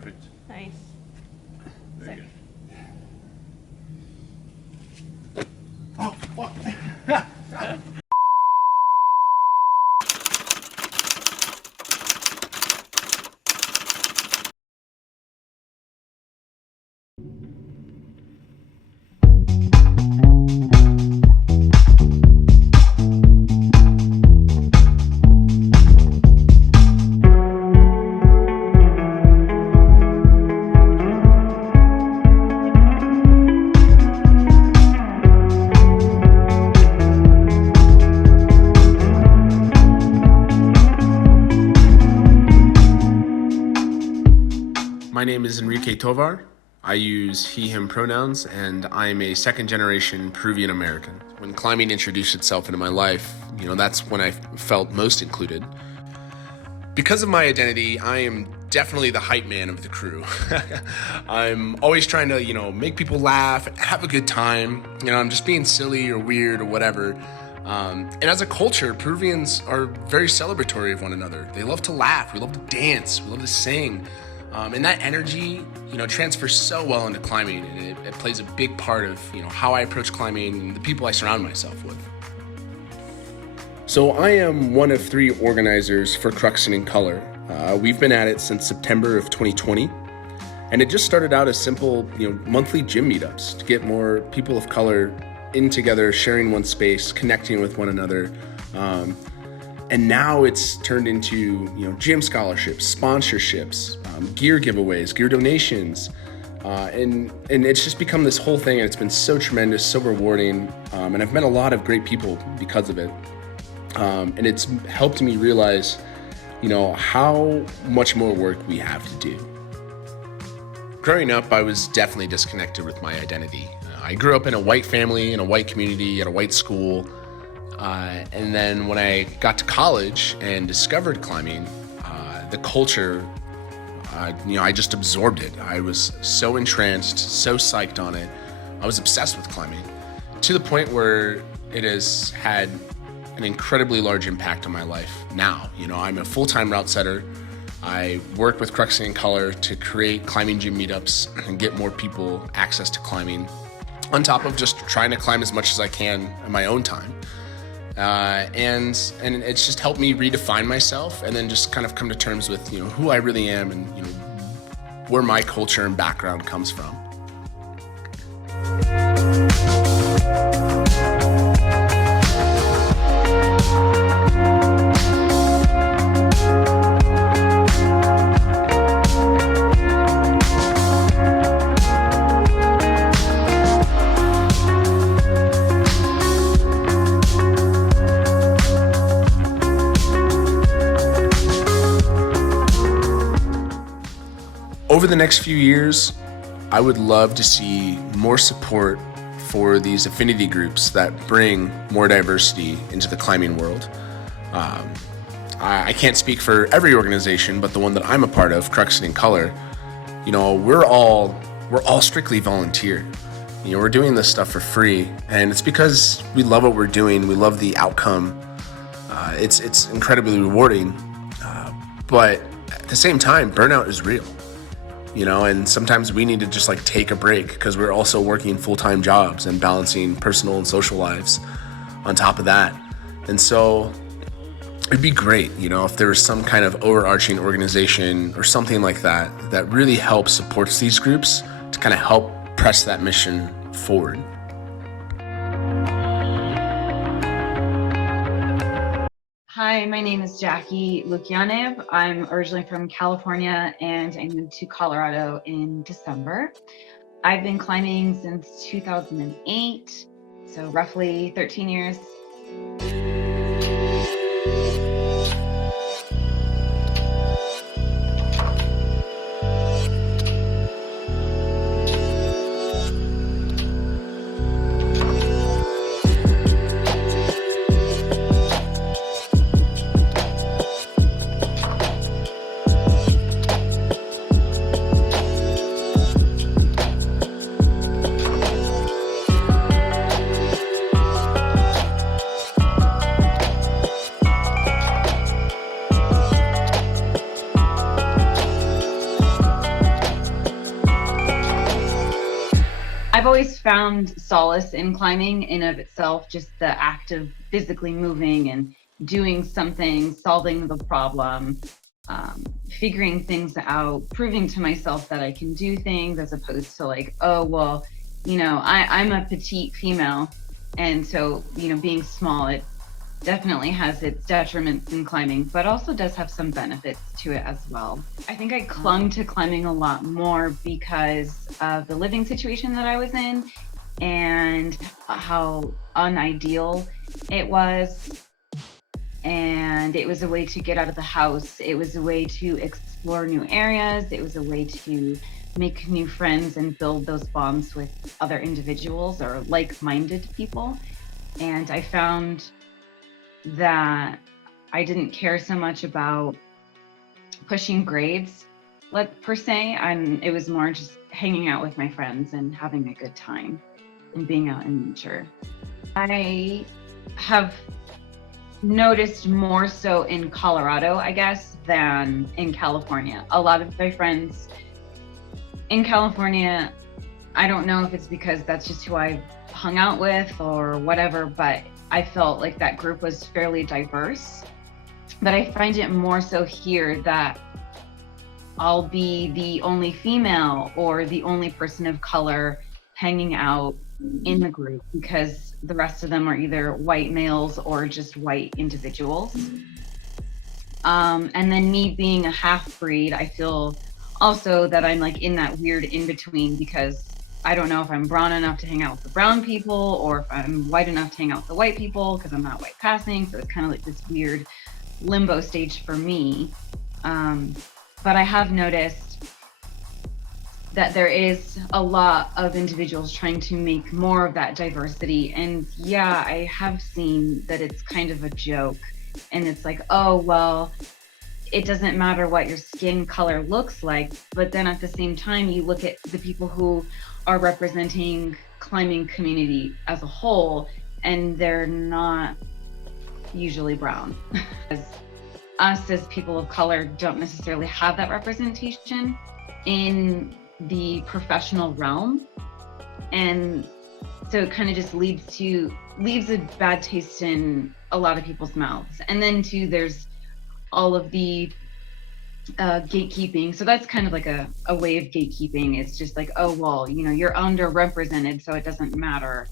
Perfect. Nice. Very Sick. good. Oh, fuck. My name is Enrique Tovar. I use he, him pronouns, and I'm a second-generation Peruvian American. When climbing introduced itself into my life, that's when I felt most included. Because of my identity, I am definitely the hype man of the crew. I'm always trying to, make people laugh, have a good time. I'm just being silly or weird or whatever. And as a culture, Peruvians are very celebratory of one another. They love to laugh, we love to dance, we love to sing. And that energy, transfers so well into climbing, and it plays a big part of, how I approach climbing and the people I surround myself with. So I am one of 3 organizers for Cruxing In Color. We've been at it since September of 2020, and it just started out as simple, monthly gym meetups to get more people of color in together, sharing one space, connecting with one another. And now it's turned into, gym scholarships, sponsorships, gear giveaways, gear donations, and it's just become this whole thing, and it's been so tremendous, so rewarding, and I've met a lot of great people because of it, and it's helped me realize, how much more work we have to do. Growing up, I was definitely disconnected with my identity. I grew up in a white family, in a white community, at a white school. And then when I got to college and discovered climbing, the culture, I just absorbed it. I was so entranced, so psyched on it. I was obsessed with climbing to the point where it has had an incredibly large impact on my life now. I'm a full-time route setter. I work with Cruxing In Color to create climbing gym meetups and get more people access to climbing, on top of just trying to climb as much as I can in my own time. And it's just helped me redefine myself and then just kind of come to terms with, who I really am and, where my culture and background comes from. Over the next few years, I would love to see more support for these affinity groups that bring more diversity into the climbing world. I can't speak for every organization, but the one that I'm a part of, Cruxing In Color, we're all strictly volunteer. We're doing this stuff for free, and it's because we love what we're doing. We love the outcome. It's incredibly rewarding, but at the same time, burnout is real. And sometimes we need to just take a break because we're also working full-time jobs and balancing personal and social lives on top of that. And so it'd be great, if there was some kind of overarching organization or something like that that really helps supports these groups to kind of help press that mission forward. Hi, my name is Jackie Lukyanev. I'm originally from California and I moved to Colorado in December. I've been climbing since 2008, so roughly 13 years. I've always found solace in climbing in of itself, just the act of physically moving and doing something, solving the problem, figuring things out, proving to myself that I can do things, as opposed to like, oh, well, I'm a petite female. And so, being small, it definitely has its detriments in climbing, but also does have some benefits to it as well. I think I clung to climbing a lot more because of the living situation that I was in and how unideal it was. And it was a way to get out of the house. It was a way to explore new areas. It was a way to make new friends and build those bonds with other individuals or like-minded people. And I found that I didn't care so much about pushing grades, per se. It was more just hanging out with my friends and having a good time and being out in nature. I have noticed more so in Colorado, I guess, than in California. A lot of my friends in California, I don't know if it's because that's just who I hung out with or whatever, but I felt like that group was fairly diverse. But I find it more so here that I'll be the only female or the only person of color hanging out in the group because the rest of them are either white males or just white individuals. And then me being a half-breed, I feel also that I'm like in that weird in-between because I don't know if I'm brown enough to hang out with the brown people or if I'm white enough to hang out with the white people because I'm not white passing. So it's kind of like this weird limbo stage for me. But I have noticed that there is a lot of individuals trying to make more of that diversity. And yeah, I have seen that it's kind of a joke. And it's like, oh, well, it doesn't matter what your skin color looks like. But then at the same time, you look at the people who are representing climbing community as a whole, and they're not usually brown. Us as people of color don't necessarily have that representation in the professional realm. And so it kind of just leaves a bad taste in a lot of people's mouths. And then too, there's all of the gatekeeping. So that's kind of like a way of gatekeeping. It's just like, oh, well, you're underrepresented, so it doesn't matter.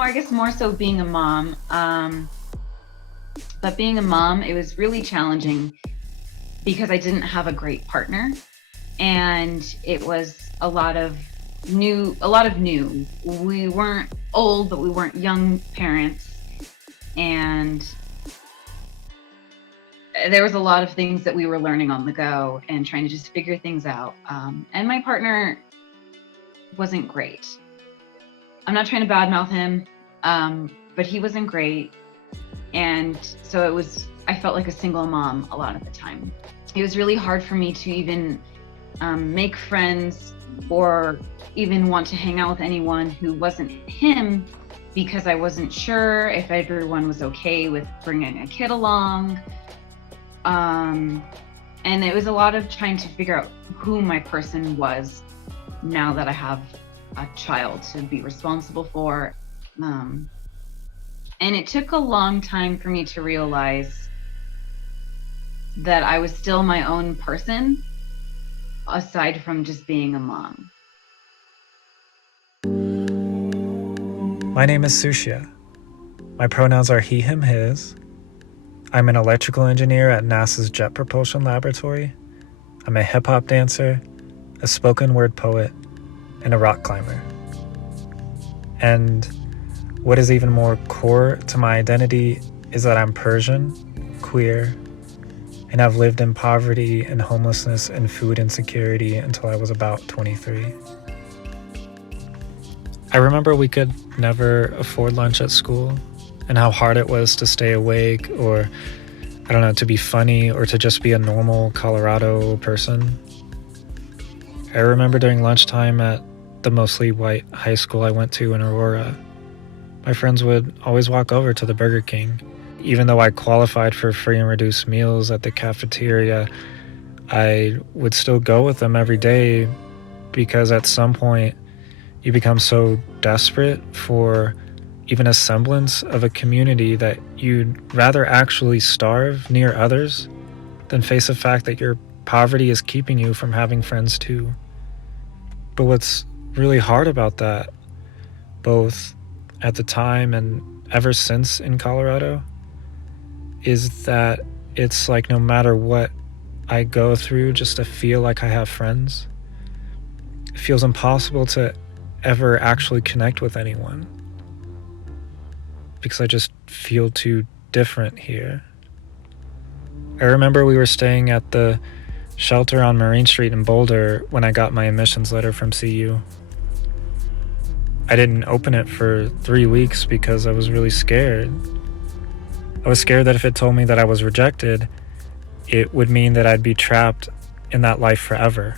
I guess more so being a mom. But being a mom, it was really challenging because I didn't have a great partner, and it was a lot of new. We weren't old, but we weren't young parents, and there was a lot of things that we were learning on the go and trying to just figure things out. And my partner wasn't great. I'm not trying to badmouth him, but he wasn't great. And so I felt like a single mom a lot of the time. It was really hard for me to even make friends or even want to hang out with anyone who wasn't him because I wasn't sure if everyone was okay with bringing a kid along. And it was a lot of trying to figure out who my person was now that I have a child to be responsible for. And it took a long time for me to realize that I was still my own person, aside from just being a mom. My name is Sushya. My pronouns are he, him, his. I'm an electrical engineer at NASA's Jet Propulsion Laboratory. I'm a hip-hop dancer, a spoken word poet, and a rock climber. And what is even more core to my identity is that I'm Persian, queer, and I've lived in poverty and homelessness and food insecurity until I was about 23. I remember we could never afford lunch at school and how hard it was to stay awake or, I don't know, to be funny or to just be a normal Colorado person. I remember during lunchtime at the mostly white high school I went to in Aurora, my friends would always walk over to the Burger King. Even though I qualified for free and reduced meals at the cafeteria, I would still go with them every day because at some point you become so desperate for even a semblance of a community that you'd rather actually starve near others than face the fact that your poverty is keeping you from having friends too. But what's really hard about that, both at the time and ever since in Colorado, is that it's like no matter what I go through just to feel like I have friends, it feels impossible to ever actually connect with anyone because I just feel too different here. I remember we were staying at the shelter on Marine Street in Boulder when I got my admissions letter from CU. I didn't open it for 3 weeks because I was really scared. I was scared that if it told me that I was rejected, it would mean that I'd be trapped in that life forever.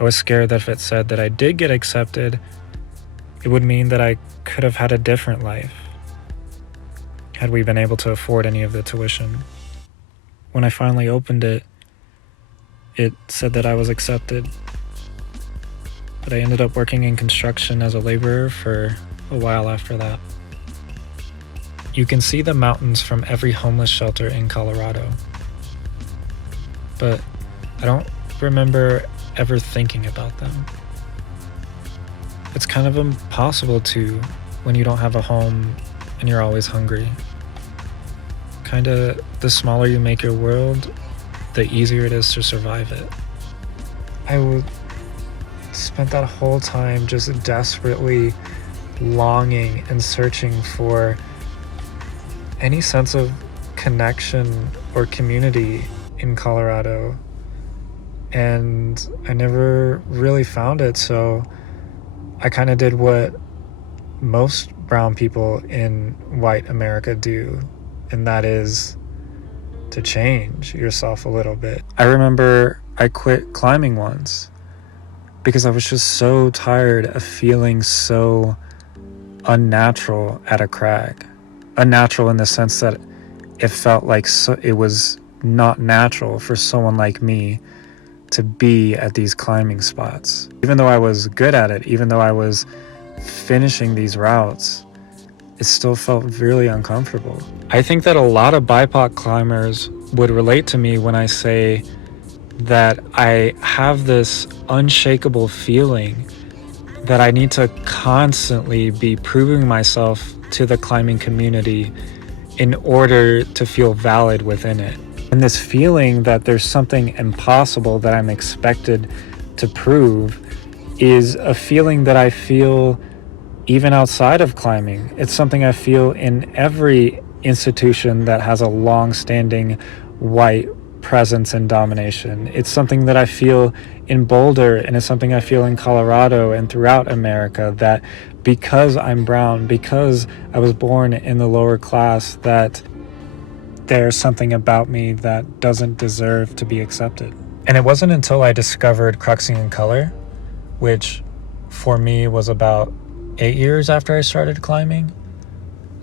I was scared that if it said that I did get accepted, it would mean that I could have had a different life had we been able to afford any of the tuition. When I finally opened it, it said that I was accepted. But I ended up working in construction as a laborer for a while after that. You can see the mountains from every homeless shelter in Colorado. But I don't remember ever thinking about them. It's kind of impossible to when you don't have a home and you're always hungry. Kinda, the smaller you make your world, the easier it is to survive it. I spent that whole time just desperately longing and searching for any sense of connection or community in Colorado. And I never really found it, so I kind of did what most brown people in white America do, and that is to change yourself a little bit. I remember I quit climbing once because I was just so tired of feeling so unnatural at a crag. Unnatural in the sense that it felt like it was not natural for someone like me to be at these climbing spots. Even though I was good at it, even though I was finishing these routes, it still felt really uncomfortable. I think that a lot of BIPOC climbers would relate to me when I say that I have this unshakable feeling that I need to constantly be proving myself to the climbing community in order to feel valid within it. And this feeling that there's something impossible that I'm expected to prove is a feeling that I feel even outside of climbing. It's something I feel in every institution that has a long-standing white presence and domination. It's something that I feel in Boulder, and it's something I feel in Colorado and throughout America, that because I'm brown, because I was born in the lower class, that there's something about me that doesn't deserve to be accepted. And it wasn't until I discovered Cruxing In Color, which for me was about 8 years after I started climbing,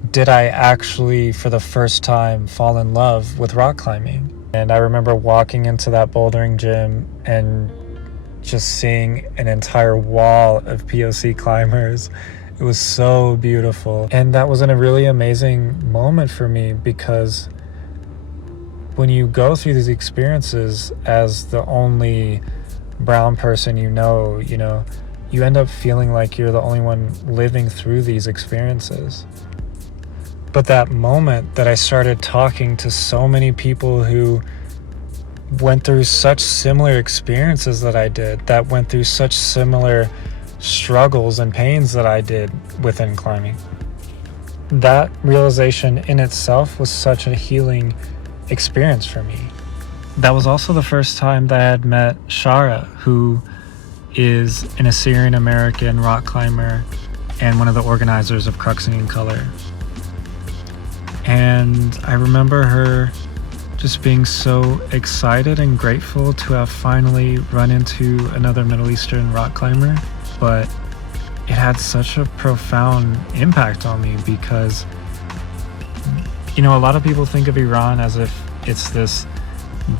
did I actually for the first time fall in love with rock climbing. And I remember walking into that bouldering gym and just seeing an entire wall of POC climbers. It was so beautiful. And that was a really amazing moment for me, because when you go through these experiences as the only brown person you know, you end up feeling like you're the only one living through these experiences. But that moment that I started talking to so many people who went through such similar experiences that I did, that went through such similar struggles and pains that I did within climbing, that realization in itself was such a healing experience for me. That was also the first time that I had met Shara, who is an Assyrian American rock climber and one of the organizers of Cruxing In Color. And I remember her just being so excited and grateful to have finally run into another Middle Eastern rock climber, but it had such a profound impact on me because, a lot of people think of Iran as if it's this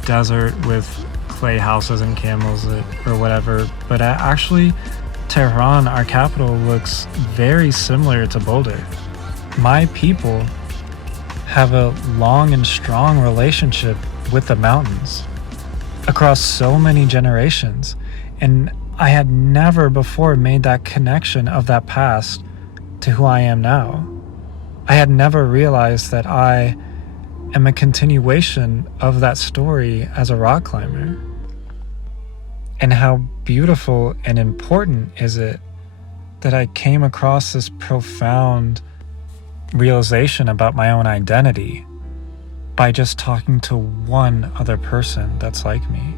desert with clay houses and camels or whatever, but actually Tehran, our capital, looks very similar to Boulder. My people have a long and strong relationship with the mountains across so many generations, and I had never before made that connection of that past to who I am now. I had never realized that I am a continuation of that story as a rock climber. And how beautiful and important is it that I came across this profound realization about my own identity by just talking to one other person that's like me.